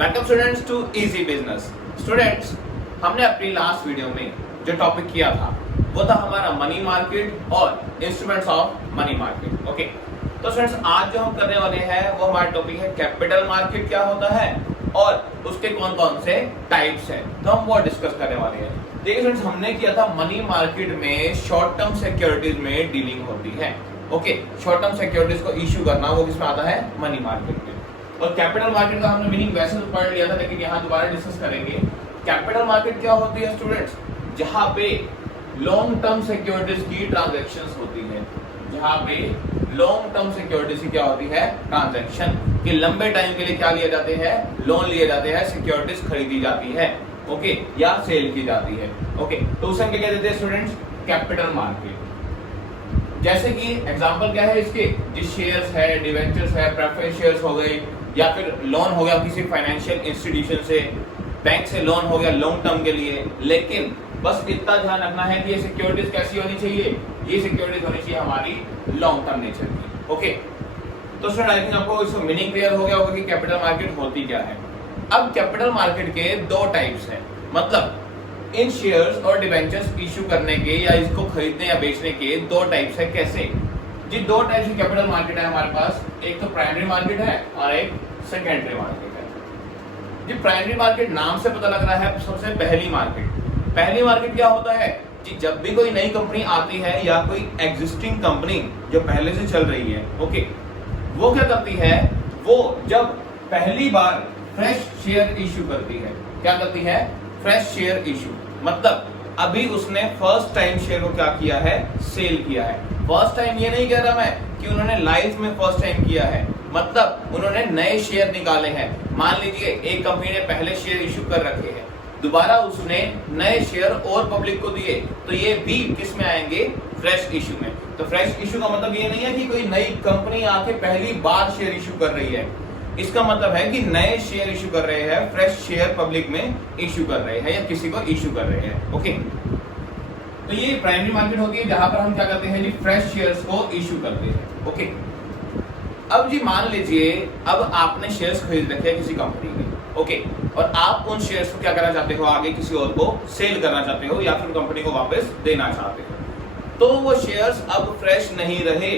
Welcome students to easy business. Students, हमने अपनी last video में जो टॉपिक किया था वो था हमारा मनी मार्केट और instruments of money market. Okay, तो स्टूडेंट्स आज जो हम करने वाले हैं वो हमारा टॉपिक है कैपिटल मार्केट क्या होता है और उसके कौन कौन से टाइप्स हैं, तो हम वो डिस्कस करने वाले हैं। देखिए स्टूडेंट्स, हमने किया था मनी मार्केट में शॉर्ट टर्म सिक्योरिटीज में डीलिंग होती है। ओके, शॉर्ट टर्म सिक्योरिटीज को इश्यू करना वो किसमें आता है? मनी मार्केट में। और कैपिटल मार्केट का हमने मीनिंग वैसे तो पढ़ लिया था, लेकिन यहाँ दोबारा डिस्कस करेंगे। कैपिटल मार्केट क्या होती है स्टूडेंट्स? जहाँ पे लॉन्ग टर्म सिक्योरिटीज की ट्रांजैक्शंस होती है, जहाँ पे लॉन्ग टर्म सिक्योरिटीज की क्या होती है? ट्रांजैक्शन, कि लंबे टाइम के लिए क्या लिए जाते हैं? लोन लिए जाते हैं, सिक्योरिटीज खरीदी जाती है, ओके, या सेल की जाती है। ओके, तो उसे हम क्या कहते हैं स्टूडेंट्स? Capital market. जैसे कि एग्जांपल क्या है इसके? जिस शेयर्स है, डिवेंचर्स है, प्रेफरेंस शेयर्स हो गए, या फिर लोन हो गया किसी फाइनेंशियल इंस्टीट्यूशन से, बैंक से लोन हो गया लॉन्ग टर्म के लिए। लेकिन बस इतना ध्यान रखना है कि ये सिक्योरिटीज कैसी होनी चाहिए? ये सिक्योरिटीज होनी चाहिए हमारी लॉन्ग टर्म नेचर की। ओके, तो स्टूडेंट आई थिंक आपको इसका मीनिंग क्लियर हो गया होगा कि कैपिटल मार्केट होती क्या है। अब कैपिटल मार्केट के दो टाइप्स हैं, मतलब इन शेयर्स और डिवेंचर्स इश्यू करने के या इसको खरीदने या बेचने के दो टाइप्स है। कैसे? जी, दो टाइप्स की कैपिटल मार्केट है हमारे पास, एक तो प्राइमरी मार्केट है और एक सेकेंडरी मार्केट है। जी, प्राइमरी मार्केट नाम से पता लग रहा है सबसे पहली मार्केट। पहली मार्केट क्या होता है? जी, जब भी कोई नई कंपनी आती है या कोई एग्जिस्टिंग कंपनी जो पहले से चल रही है, ओके, वो क्या करती है? वो जब पहली बार फ्रेश शेयर इश्यू करती है, क्या करती है? फ्रेश शेयर इश्यू, मतलब अभी उसने फर्स्ट टाइम शेयर को क्या किया है? सेल किया है। फर्स्ट टाइम ये नहीं कह रहा मैं कि उन्होंने लाइफ में फर्स्ट टाइम किया है, मतलब उन्होंने नए शेयर निकाले हैं। मान लीजिए एक कंपनी ने पहले शेयर इश्यू कर रखे हैं, दोबारा उसने नए शेयर और पब्लिक को दिए, तो ये भी किस में आएंगे? फ्रेश इश्यू में। तो फ्रेश इश्यू का मतलब ये नहीं है कि कोई नई कंपनी आके पहली बार शेयर इश्यू कर रही है, इसका मतलब है कि नए शेयर इश्यू कर रहे हैं, फ्रेश शेयर पब्लिक में इश्यू कर रहे हैं या किसी को इश्यू कर रहे हैं। ओके, तो ये प्राइमरी मार्केट होती है जहां पर हम क्या करते हैं जी? फ्रेश शेयर्स को इश्यू करते हैं। ओके, अब जी मान लीजिए अब आपने शेयर्स खरीद रखे हैं किसी कंपनी में, ओके, और आप उन शेयर्स को क्या करना चाहते हो? आगे किसी और को सेल करना चाहते हो या फिर कंपनी को वापस देना चाहते हो। तो वो शेयर्स अब फ्रेश नहीं रहे,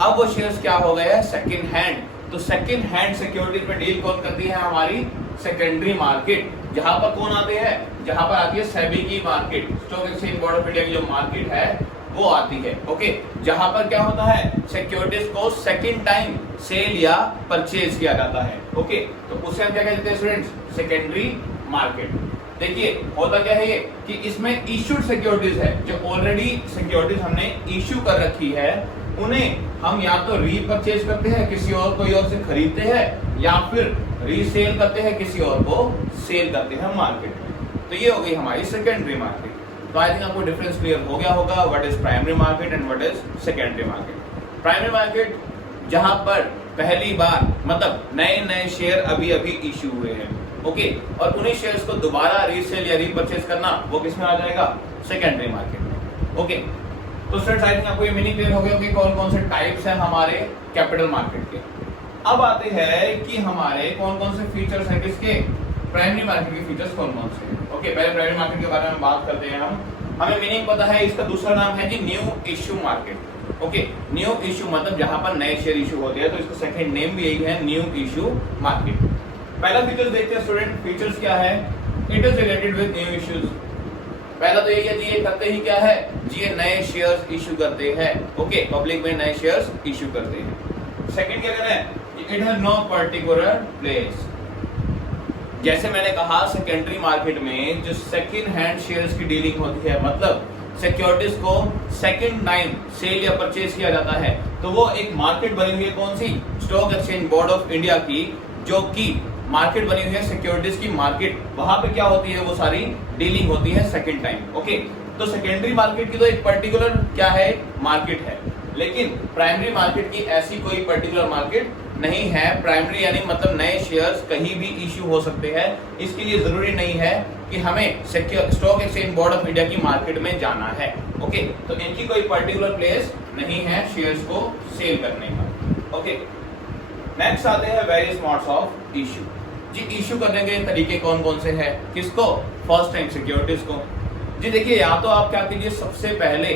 अब वो शेयर्स क्या हो गए हैं? Second hand. तो सेकंड हैंड सिक्योरिटीज में डील कौन करती है? हमारी सेकेंडरी मार्केट। जहां पर कौन आते हैं? जहां पर आती है सेबी की market, stock exchange board of India की जो मार्केट है वो आती है। ओके, जहां पर क्या होता है? सिक्योरिटीज को सेकंड टाइम सेल या परचेज किया जाता है। ओके, तो उसे हम क्या कहते हैं स्टूडेंट्स? Secondary market. देखिए होता क्या है ये कि इसमें इश्यूड सिक्योरिटीज है, जो ऑलरेडी सिक्योरिटीज हमने इश्यू कर रखी है, उन्हें हम या तो रीपरचेज करते हैं, किसी और कोई और से खरीदते हैं, या फिर रीसेल करते हैं, किसी और को सेल करते हैं मार्केट में। तो ये हो गई हमारी सेकेंडरी मार्केट। तो आई थिंक आपको डिफरेंस क्लियर हो गया होगा, what is primary market and what is secondary market. Primary market जहां पर पहली बार मतलब नए नए शेयर अभी अभी इश्यू हुए हैं, ओके, और उन्हीं शेयर्स को दोबारा रीसेल या रीपरचेज करना वो किसमें आ जाएगा? सेकेंडरी मार्केट में। ओके, तो स्टूडेंट्स आई थिंक आपको ये मीनिंग क्लियर हो गया कि कौन कौन से टाइप्स हैं हमारे कैपिटल मार्केट के। अब आते हैं कि हमारे कौन कौन से फीचर्स हैं किसके? प्राइमरी मार्केट के फीचर्स कौन कौन से? ओके, पहले प्राइमरी मार्केट के बारे में बात करते हैं हम। हमें मीनिंग पता है, इसका दूसरा नाम है जी new issue market. Okay, new issue मतलब जहां पर नए शेयर इश्यू होते हैं, तो इसका सेकंड नेम भी यही है, न्यू इश्यू मार्केट। पहला फीचर देखते हैं स्टूडेंट, फीचर्स क्या है? It is related with new issues. पहला तो यही है जी, ये करते ही क्या है जी? ये नए शेयर्स इश्यू करते हैं। ओके, पब्लिक में नए शेयर्स इश्यू करते हैं। सेकंड क्या कहना है? It has no particular place. जैसे मैंने कहा सेकेंडरी मार्केट में जो सेकंड हैंड शेयर्स की डीलिंग होती है, मतलब सिक्योरिटीज को सेकंड टाइम सेल या परचेज किया जाता है, तो वो एक मार्केट बनी हुई है। कौन सी? Stock exchange board of India की, जो की मार्केट बनी हुई है सिक्योरिटीज की मार्केट। वहां पे क्या होती है? वो सारी डीलिंग होती है सेकंड टाइम। ओके, तो सेकेंडरी मार्केट की तो एक पर्टिकुलर क्या है? मार्केट है, लेकिन प्राइमरी मार्केट की ऐसी कोई पर्टिकुलर मार्केट नहीं है। प्राइमरी यानी मतलब नए शेयर्स कहीं भी इश्यू हो सकते हैं, इसके लिए जरूरी नहीं है कि हमें stock exchange board of India की मार्केट में जाना है। ओके, तो इनकी कोई पर्टिकुलर प्लेस नहीं है शेयर्स को सेल करने का। ओके, नेक्स्ट आते हैं वेरियस मोड्स ऑफ इश्यू। जी इश्यू करने के तरीके कौन कौन से हैं, किसको, फर्स्ट टाइम सिक्योरिटीज को। जी देखिए, या तो आप क्या कीजिए, सबसे पहले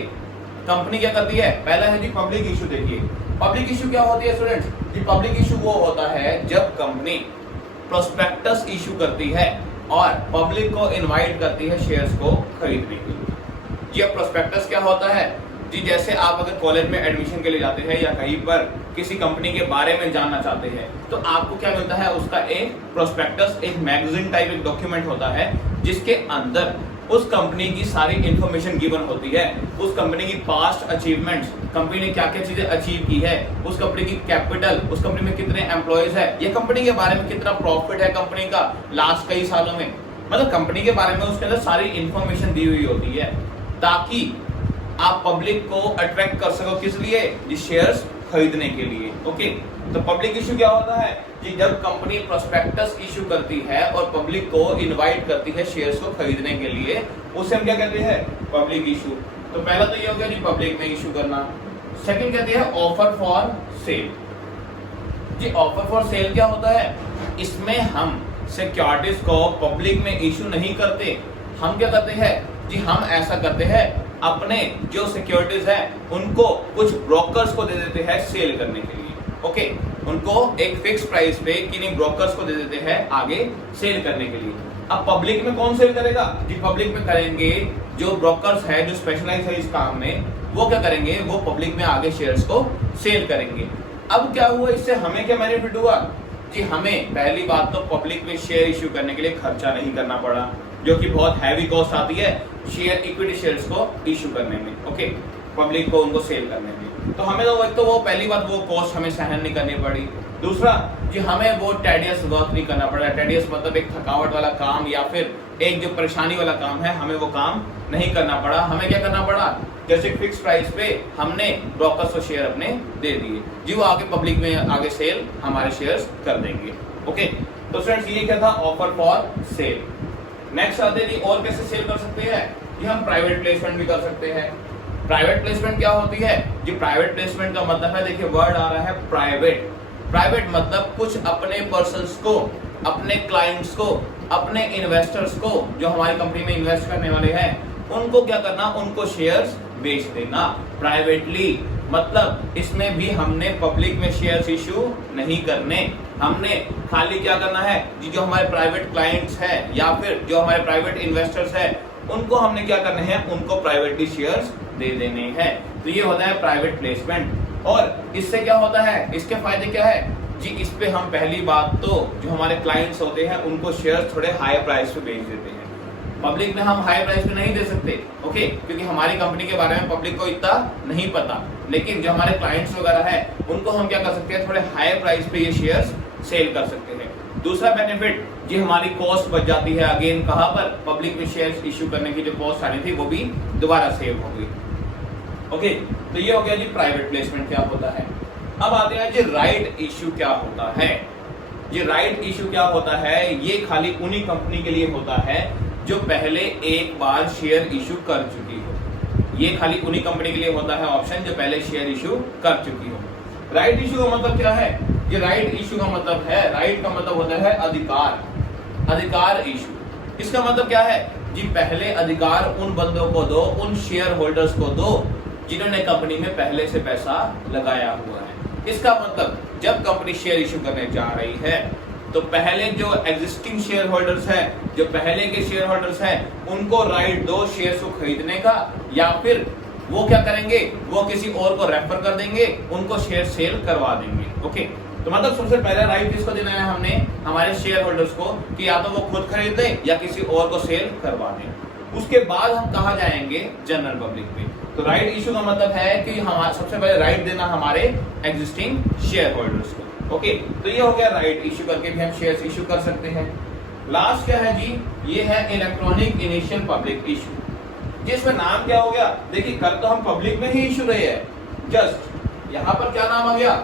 कंपनी क्या करती है, पहला है जी पब्लिक इशू। देखिए पब्लिक इशू क्या होती है स्टूडेंट्स, जी पब्लिक इशू वो होता है जब कंपनी प्रोस्पेक्टस इशू करती है और पब्लिक को इनवाइट करती है शेयर्स को खरीदने के लिए। जी अब प्रोस्पेक्टस क्या होता है, जी जैसे आप अगर कॉलेज में एडमिशन के लिए जाते हैं या कहीं पर किसी कंपनी के बारे में जानना चाहते हैं तो आपको क्या मिलता है, उसका एक प्रोस्पेक्टस, एक मैगजीन टाइप एक डॉक्यूमेंट होता है जिसके अंदर उस कंपनी की सारी इंफॉर्मेशन गिवन होती है, उस कंपनी की पास्ट अचीवमेंट्स, कंपनी ने क्या क्या चीजें अचीव की है, उस कंपनी की कैपिटल, उस कंपनी में कितने एम्प्लॉयज है, ये कंपनी के बारे में कितना प्रॉफिट है कंपनी का लास्ट कई सालों में, मतलब कंपनी के बारे में उसके अंदर सारी इंफॉर्मेशन दी हुई होती है ताकि आप पब्लिक को अट्रैक्ट कर सको, किस लिए, जी शेयर्स खरीदने के लिए। ओके, तो पब्लिक इशू क्या होता है, कि जब कंपनी प्रोस्पेक्टस इशू करती है और पब्लिक को इनवाइट करती है शेयर्स को खरीदने के लिए, उसे हम क्या कहते हैं, पब्लिक इशू। तो पहला तो ये हो गया जी पब्लिक में इशू करना। सेकंड कहते हैं ऑफर फॉर सेल। जी ऑफर फॉर सेल क्या होता है, इसमें हम सिक्योरिटीज को पब्लिक में इशू नहीं करते, हम क्या करते हैं जी, हम ऐसा करते हैं अपने जो सिक्योरिटीज है उनको कुछ ब्रोकर्स को दे देते हैं सेल करने के लिए। ओके, उनको एक फिक्स प्राइस पे किन्हीं ब्रोकर्स को दे देते हैं आगे सेल करने के लिए। अब पब्लिक में कौन सेल करेगा, जी पब्लिक में करेंगे जो ब्रोकर्स है, जो स्पेशलाइज है इस काम में, वो क्या करेंगे, वो पब्लिक में आगे शेयर्स को सेल करेंगे। अब क्या हुआ, इससे हमें क्या बेनिफिट हुआ, जी हमें पहली बात तो पब्लिक में शेयर इश्यू करने के लिए खर्चा नहीं करना पड़ा, जो कि बहुत हैवी कॉस्ट आती है शेयर, इक्विटी शेयर्स को इशू करने में। ओके, पब्लिक को उनको सेल करने में, तो हमें तो वो पहली बात वो कॉस्ट हमें सहन नहीं करनी पड़ी। दूसरा जी हमें वो टेडियस वर्क नहीं करना पड़ा, टेडियस मतलब एक थकावट वाला काम या फिर एक जो परेशानी वाला काम है, हमें वो काम नहीं करना पड़ा। हमें क्या करना पड़ा, जैसे फिक्स प्राइस पे हमने ब्रोकर्स को शेयर अपने दे दिए, जी वो आगे पब्लिक में आगे सेल हमारे शेयर्स कर देंगे। ओके, तो फ्रेंड्स ये क्या था, ऑफर फॉर सेल। नेक्स्ट आते हैं जी और कैसे सेल कर सकते हैं, कि हम प्राइवेट प्लेसमेंट भी कर सकते हैं। प्राइवेट प्लेसमेंट क्या होती है, जी प्राइवेट प्लेसमेंट का मतलब है, देखिए वर्ड आ रहा है प्राइवेट। प्राइवेट मतलब कुछ अपने पर्सन्स को, अपने क्लाइंट्स को, अपने इन्वेस्टर्स को, जो हमारी कंपनी में इन्वेस्ट करने वाले हैं, उनको क्या करना, उनको शेयर्स बेच देना प्राइवेटली। मतलब इसमें भी हमने पब्लिक में शेयर्स इशू नहीं करने, हमने खाली क्या करना है जी, जो हमारे प्राइवेट क्लाइंट्स हैं या फिर जो हमारे प्राइवेट इन्वेस्टर्स हैं, उनको हमने क्या करने हैं, उनको प्राइवेटली शेयर्स दे देने हैं। तो ये होता है प्राइवेट प्लेसमेंट। और इससे क्या होता है, इसके फायदे क्या है जी, इस पे हम पहली बात तो जो हमारे क्लाइंट्स होते हैं उनको शेयर्स थोड़े हाई प्राइस पे बेच देते हैं। पब्लिक में हम हाई प्राइस पे नहीं दे सकते, ओके, क्योंकि हमारी कंपनी के बारे में पब्लिक को इतना नहीं पता, लेकिन जो हमारे क्लाइंट्स वगैरह है उनको हम क्या कर सकते हैं, थोड़े हाई प्राइस पे ये शेयर्स सेल कर सकते हैं। दूसरा बेनिफिट, जी हमारी कॉस्ट बच जाती है, अगेन कहां पर, पब्लिक में शेयर्स इश्यू करने की जो कॉस्ट आनी थी वो भी दोबारा सेव हो गई। ओके, तो ये हो गया जी प्राइवेट प्लेसमेंट क्या होता है। अब आते हैं जी राइट इश्यू क्या होता है। ये राइट इश्यू क्या होता है, ये खाली उन्हीं कंपनी के लिए होता है जो पहले एक बार शेयर इशू कर चुकी हो। ये खाली उन्हीं कंपनी के लिए होता है ऑप्शन जो पहले शेयर इशू कर चुकी हो। राइट इशू का मतलब क्या है, ये राइट इशू का मतलब है, राइट का मतलब होता है अधिकार, अधिकार इशू। इसका मतलब क्या है जी, पहले अधिकार उन बंदों को दो, उन शेयर होल्डर्स को दो जिन्होंने कंपनी में पहले से पैसा लगाया हुआ है। इसका मतलब जब कंपनी शेयर इशू करने जा रही है तो पहले जो एग्जिस्टिंग शेयर होल्डर्स हैं, जो पहले के शेयर होल्डर्स हैं, उनको राइट दो शेयर्स को खरीदने का, या फिर वो क्या करेंगे, वो किसी और को रेफर कर देंगे, उनको शेयर सेल करवा देंगे। ओके, तो मतलब सबसे पहले राइट किसको देना है हमने, हमारे शेयर होल्डर्स को, कि या तो वो खुद खरीद दे या किसी और को सेल करवा दें। उसके बाद हम कहाँ जाएंगे, जनरल पब्लिक पे। तो राइट इशू का मतलब है कि हमारा सबसे पहले राइट देना हमारे एग्जिस्टिंग शेयर होल्डर्स को। ओके, तो ये हो गया राइट इशू करके भी हम शेयर्स इशू कर सकते हैं। लास्ट क्या है जी, ये है इलेक्ट्रॉनिक इनिशियल पब्लिक इशू, जिसमें नाम क्या हो गया, देखिए कर तो हम पब्लिक में ही इशू रहे हैं, जस्ट यहाँ पर क्या नाम आ गया,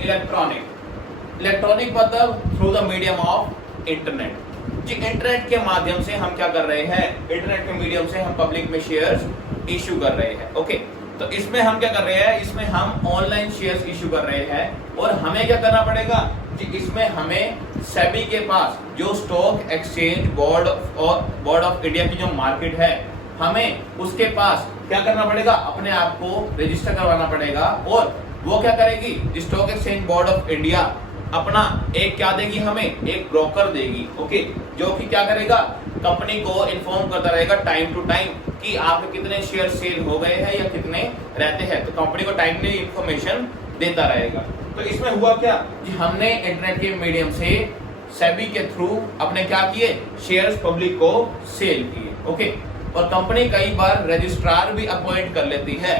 इलेक्ट्रॉनिक। इलेक्ट्रॉनिक मतलब through the medium of internet. जी इंटरनेट के माध्यम से हम क्या कर रहे हैं, इंटरनेट के मीडियम से हम पब्लिक में शेयर्स इशू कर रहे हैं। ओके, तो इसमें हम क्या कर रहे हैं, इसमें हम ऑनलाइन शेयर्स इशू कर रहे हैं, और हमें क्या करना पड़ेगा, जी इसमें हमें सेबी के पास जो stock exchange board of India की जो मार्केट है, हमें उसके पास क्या करना पड़ेगा, अपने आप को रजिस्टर करवाना पड़ेगा। और वो क्या करेगी, stock exchange board of India अपना एक क्या देगी, हमें एक ब्रोकर देगी, ओके, जो कि क्या करेगा, कंपनी को इन्फॉर्म करता रहेगा टाइम टू टाइम कि आपके कितने शेयर सेल हो गए हैं या कितने रहते हैं, तो कंपनी को टाइमली इंफॉर्मेशन देता रहेगा। तो इसमें हुआ क्या कि हमने इंटरनेट के मीडियम से सेबी के थ्रू अपने क्या किए, शेयर्स पब्लिक को सेल किए, ओके। और कंपनी कई बार रजिस्ट्रार भी अपॉइंट कर लेती है,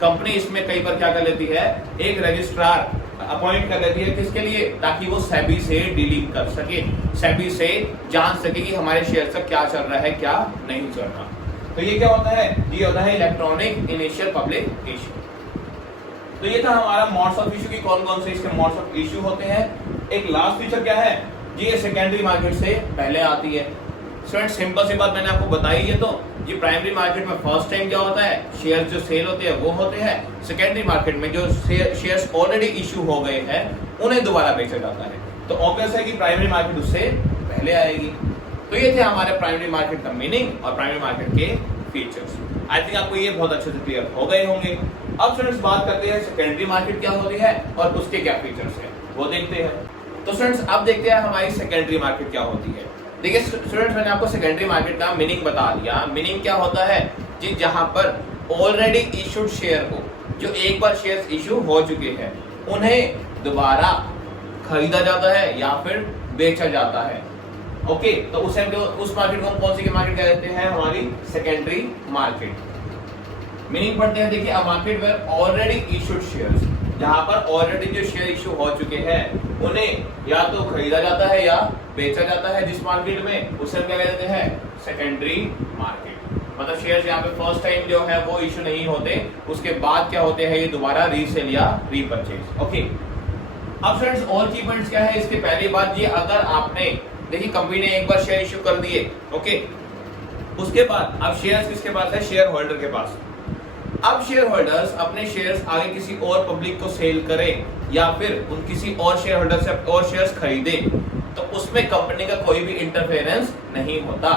कंपनी इसमें कई बार क्या कर लेती है, एक रजिस्ट्रार अपॉइंट कर लेती है, किसके लिए, ताकि वो सेबी से डीलिंग कर सके, सेबी से जान सके कि हमारे शेयर का क्या चल रहा है, क्या नहीं चल रहा। तो ये क्या होता है, ये होता है इलेक्ट्रॉनिक इनिशियल पब्लिक इश्यू। तो ये था हमारा मोड्स ऑफ इश्यू की कौन कौन से इसके मोड्स ऑफ इश्यू होते हैं। एक लास्ट फीचर क्या है, ये सेकेंडरी मार्केट से पहले आती है। स्टूडेंट सिंपल सी बात मैंने आपको बताई है, तो ये प्राइमरी मार्केट में फर्स्ट टाइम क्या होता है, शेयर जो सेल होते हैं वो होते हैं, सेकेंडरी मार्केट में जो शेयर्स ऑलरेडी इश्यू हो गए हैं उन्हें दोबारा बेचा जाता है। तो ऑब्वियस है कि प्राइमरी मार्केट उससे पहले आएगी। तो ये थे हमारे प्राइमरी मार्केट का मीनिंग और प्राइमरी मार्केट के फीचर्स। आई थिंक आपको ये बहुत अच्छे से क्लियर हो गए होंगे। अब स्टूडेंट्स बात करते हैं सेकेंडरी मार्केट क्या होती है और उसके क्या फीचर्स हैं, वो देखते हैं। तो स्टूडेंट्स अब देखते हैं हमारी सेकेंडरी मार्केट क्या होती है। देखिए स्टूडेंट्स, मैंने आपको सेकेंडरी मार्केट का मीनिंग बता दिया। मीनिंग क्या होता है जी, जहां पर ऑलरेडी इशूड शेयर को, जो एक बार शेयर्स इशू हो चुके हैं, उन्हें दोबारा खरीदा जाता है या फिर बेचा जाता है, ओके। तो उस मार्केट को हम कौन सी मार्केट कहते हैं, हमारी सेकेंडरी मार्केट। मीनिंग पढ़ते हैं, देखिए a market where already issued shares, जहां पर ऑलरेडी जो शेयर इशू हो चुके हैं उन्हें या तो खरीदा जाता है या बेचा जाता है। जिस मार्केट में उसे क्या कहते हैं, सेकेंडरी मार्केट। मतलब शेयर्स यहाँ पे फर्स्ट टाइम जो है वो इशू नहीं होते, उसके बाद क्या होते हैं, ये दोबारा रीसेल या रीपरचेज, ओके। अब फ्रेंड्स और की पॉइंट्स क्या है, इसके पहली बात ये, अगर आपने देखिए कंपनी ने एक बार शेयर इशू कर दिए, ओके, उसके बाद अब शेयर्स किसके पास है, शेयर होल्डर के पास। अब शेयर होल्डर्स अपने शेयर्स आगे किसी और पब्लिक को सेल करें या फिर उन किसी और शेयर होल्डर से और शेयर्स खरीदे, तो उसमें कंपनी का कोई भी इंटरफेरेंस नहीं होता।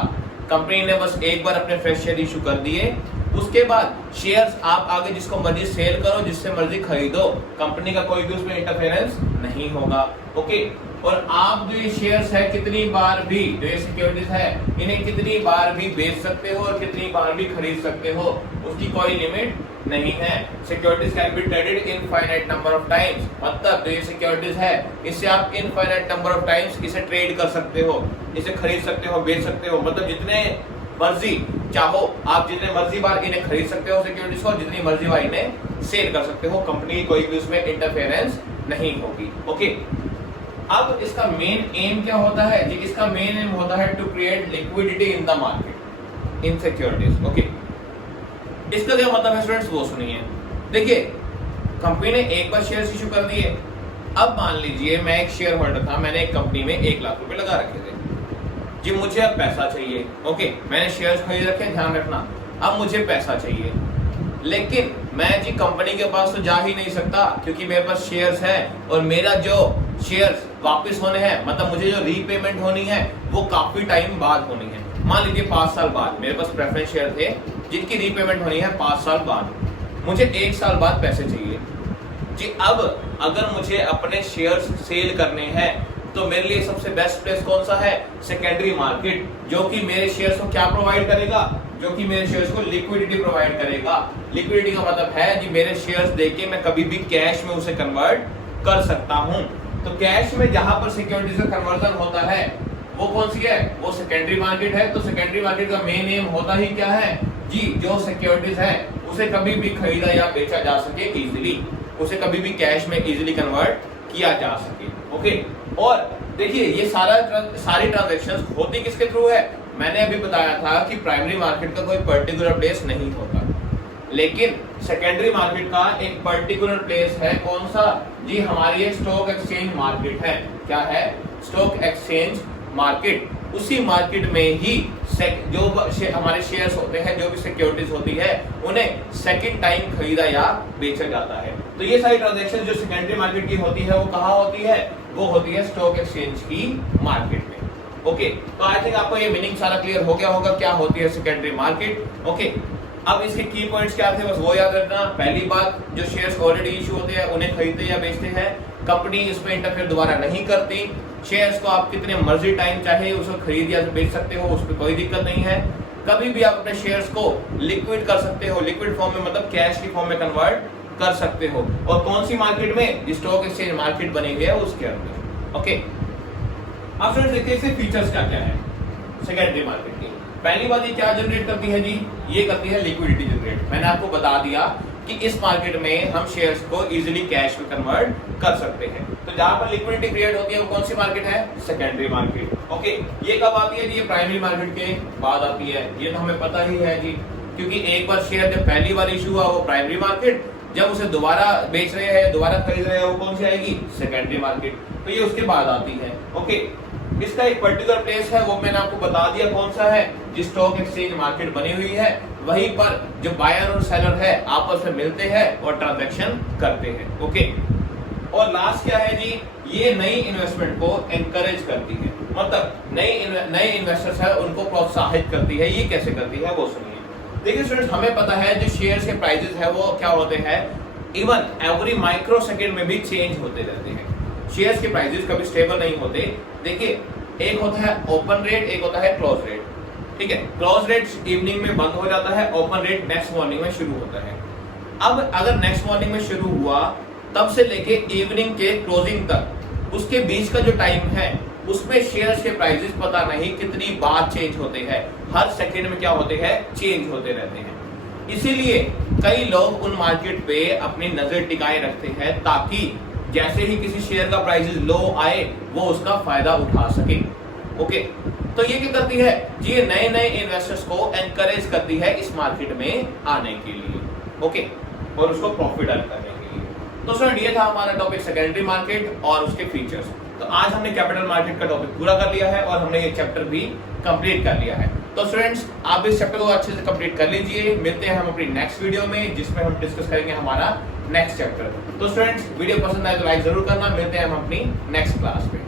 कंपनी ने बस एक बार अपने फ्रेश शेयर इशू कर दिए, उसके बाद शेयर्स आप आगे जिसको मर्जी सेल करो, जिससे मर्जी खरीदो, कंपनी का कोई भी उसमें इंटरफेरेंस नहीं होगा, ओके। और आप जो ये शेयर्स है कितनी बार भी, जो ये सिक्योरिटीज है, इन्हें कितनी बार भी बेच सकते हो और कितनी बार भी खरीद सकते हो, उसकी कोई लिमिट नहीं है। Securities can be traded infinite number of times, मतलब जो ये सिक्योरिटीज है इससे आप इनफाइनाइट नंबर ऑफ टाइम्स इसे ट्रेड कर सकते हो, इसे खरीद सकते हो, बेच सकते हो, मतलब जितने मर्जी चाहो आप जितने मर्जी बार इन्हें खरीद सकते हो सिक्योरिटीज को, जितनी मर्जी बार इन्हें सेल कर सकते हो, कंपनी कोई भी उसमें इंटरफेरेंस नहीं होगी, ओके। अब इसका मेन एम क्या होता है जी, इसका मेन एम होता है to create liquidity in the market in securities, okay. इसका क्या मतलब है स्टूडेंट्स, वो सुनिए। देखिए कंपनी ने एक बार शेयर इशू कर दिए, अब मान लीजिए मैं एक शेयर होल्डर था, मैंने एक कंपनी में 1 लाख रुपए लगा रखे थे जी, मुझे अब पैसा चाहिए, ओके, मैंने शेयर्स खरीद रखे, ध्यान रखना, अब मुझे पैसा चाहिए, लेकिन मैं जी कंपनी के पास तो जा ही नहीं सकता क्योंकि मेरे पास शेयर्स है और मेरा जो शेयर्स वापस होने हैं, मतलब मुझे जो रीपेमेंट होनी है वो काफी टाइम बाद होनी है। मान लीजिए 5 साल बाद मेरे पास प्रेफरेंस शेयर थे जिनकी रीपेमेंट होनी है 5 साल बाद, मुझे 1 साल बाद पैसे चाहिए जी। अब अगर मुझे अपने शेयर्स सेल करने हैं तो मेरे लिए सबसे बेस्ट प्लेस कौन सा है, सेकेंडरी मार्केट, जो कि मेरे शेयर्स को क्या प्रोवाइड करेगा, जो कि मेरे शेयर्स को लिक्विडिटी प्रोवाइड करेगा। लिक्विडिटी का मतलब है जी मेरे शेयर्स देके मैं कभी भी कैश में उसे कन्वर्ट कर सकता हूं। तो कैश में जहां पर सिक्योरिटी से कन्वर्जन होता है वो कौन सी है, वो सेकेंडरी मार्केट है। तो सेकेंडरी मार्केट का मेन एम होता ही क्या है जी, जो सिक्योरिटीज है उसे कभी भी खरीदा या बेचा जा सके इजीली, उसे कभी भी कैश में इजीली कन्वर्ट किया जा सके, ओके। और देखिए ये सारी ट्रांजैक्शंस होती किसके थ्रू है, मैंने अभी बताया था कि प्राइमरी मार्केट का कोई पर्टिकुलर प्लेस नहीं होता, लेकिन सेकेंडरी मार्केट का एक पर्टिकुलर प्लेस है, कौन सा जी, हमारी एक स्टॉक एक्सचेंज मार्केट है। क्या है, स्टॉक एक्सचेंज मार्केट। उसी मार्केट में ही जो हमारे शेयर्स होते हैं, जो भी सिक्योरिटीज होती है, उन्हें सेकंड टाइम खरीदा या बेचा जाता है। तो ये सारी ट्रांजैक्शन जो सेकेंडरी मार्केट की होती है वो कहाँ होती है, वो होती है स्टॉक एक्सचेंज की मार्केट में। ओके, तो आई थिंक आपको ये मीनिंग सारा क्लियर हो गया होगा क्या होती है सेकेंडरी मार्केट। ओके, अब इसके की पॉइंट्स क्या थे बस वो याद रखना। पहली बात, जो शेयर्स ऑलरेडी इशू होते हैं उन्हें खरीदते या बेचते हैं, कंपनी इसमें इंटरफेयर दोबारा नहीं करती। शेयर्स को आप कितने मर्जी टाइम चाहे उसको खरीद या बेच सकते हो, उस पर कोई दिक्कत नहीं है। कभी भी आप अपने शेयर्स को लिक्विड कर सकते हो, लिक्विड फॉर्म में मतलब कैश की फॉर्म में कन्वर्ट कर सकते हो। और कौन सी मार्केट में, स्टॉक एक्सचेंज मार्केट बनी हुई है उसके अंदर। ओके, अब फ्रेंड्स देखिए इसके फीचर्स क्या क्या है सेकेंडरी मार्केट की। पहली बात ये क्या जनरेट करती है जी, ये करती है लिक्विडिटी जनरेट। मैंने आपको बता दिया कि इस मार्केट में हम शेयर्स को इजीली कैश में कन्वर्ट कर सकते हैं। तो जहां पर लिक्विडिटी क्रिएट होती है वो कौन सी मार्केट है, सेकेंडरी मार्केट। ओके, ये कब आती है जी, ये प्राइमरी मार्केट के बाद आती है। ये तो हमें पता ही है जी, क्योंकि एक बार शेयर जब पहली बार इशू हुआ वो प्राइमरी मार्केट, जब उसे दोबारा बेच रहे हैं दोबारा खरीद रहे हैं वो कौन सी आएगी, सेकेंडरी मार्केट। तो ये उसके बाद आती है। ओके, इसका एक पर्टिकुलर प्लेस है वो मैंने आपको बता दिया कौन सा है, जिस स्टॉक एक्सचेंज मार्केट बनी हुई है वहीं पर जो बायर और सेलर है आपस में मिलते हैं और ट्रांजैक्शन करते हैं। ओके, और लास्ट क्या है जी, ये नई इन्वेस्टमेंट को एनकरेज करती है, मतलब नए इन्वेस्टर्स है उनको प्रोत्साहित करती है। ये कैसे करती है वो सुनिए। देखिए स्टूडेंट्स, हमें पता है जो शेयर्स के प्राइसेस है वो क्या होते हैं, इवन एवरी माइक्रो सेकेंड में भी चेंज होते रहते हैं। शेयर्स के प्राइसेस कभी स्टेबल नहीं होते। देखिए, एक होता है ओपन रेट, एक होता है क्लोज रेट। ठीक है, क्लोज रेट इवनिंग में बंद हो जाता है, ओपन रेट नेक्स्ट मॉर्निंग में शुरू होता है। अब अगर नेक्स्ट मॉर्निंग में शुरू हुआ तब से लेके इवनिंग के क्लोजिंग तक उसके बीच का जो टाइम है उसमें शेयर्स के प्राइसेस पता नहीं कितनी बार चेंज होते हैं, हर सेकंड में क्या होते हैं, चेंज होते रहते हैं। इसीलिए कई लोग उन मार्केट पे अपनी नजर टिकाए रखते हैं ताकि जैसे ही किसी शेयर का प्राइस लो आए वो उसका फायदा उठा सके। ओके, तो ये क्या करती है जी, ये नए नए इन्वेस्टर्स को एनकरेज करती है इस मार्केट में आने के लिए। ओके, और उसको प्रॉफिट अर्न करने के लिए। तो स्टूडेंट, ये था हमारा टॉपिक सेकेंडरी मार्केट और उसके फीचर्स। तो आज हमने कैपिटल मार्केट का टॉपिक पूरा कर लिया है और हमने ये चैप्टर भी कंप्लीट कर लिया है। तो स्टूडेंट्स, आप इस चैप्टर को अच्छे से कंप्लीट कर लीजिए। मिलते हैं हम अपनी नेक्स्ट वीडियो में जिसमें हम डिस्कस करेंगे हमारा नेक्स्ट चैप्टर। तो स्टूडेंट्स, वीडियो पसंद आए तो लाइक जरूर करना। मिलते हैं हम अपनी नेक्स्ट क्लास में।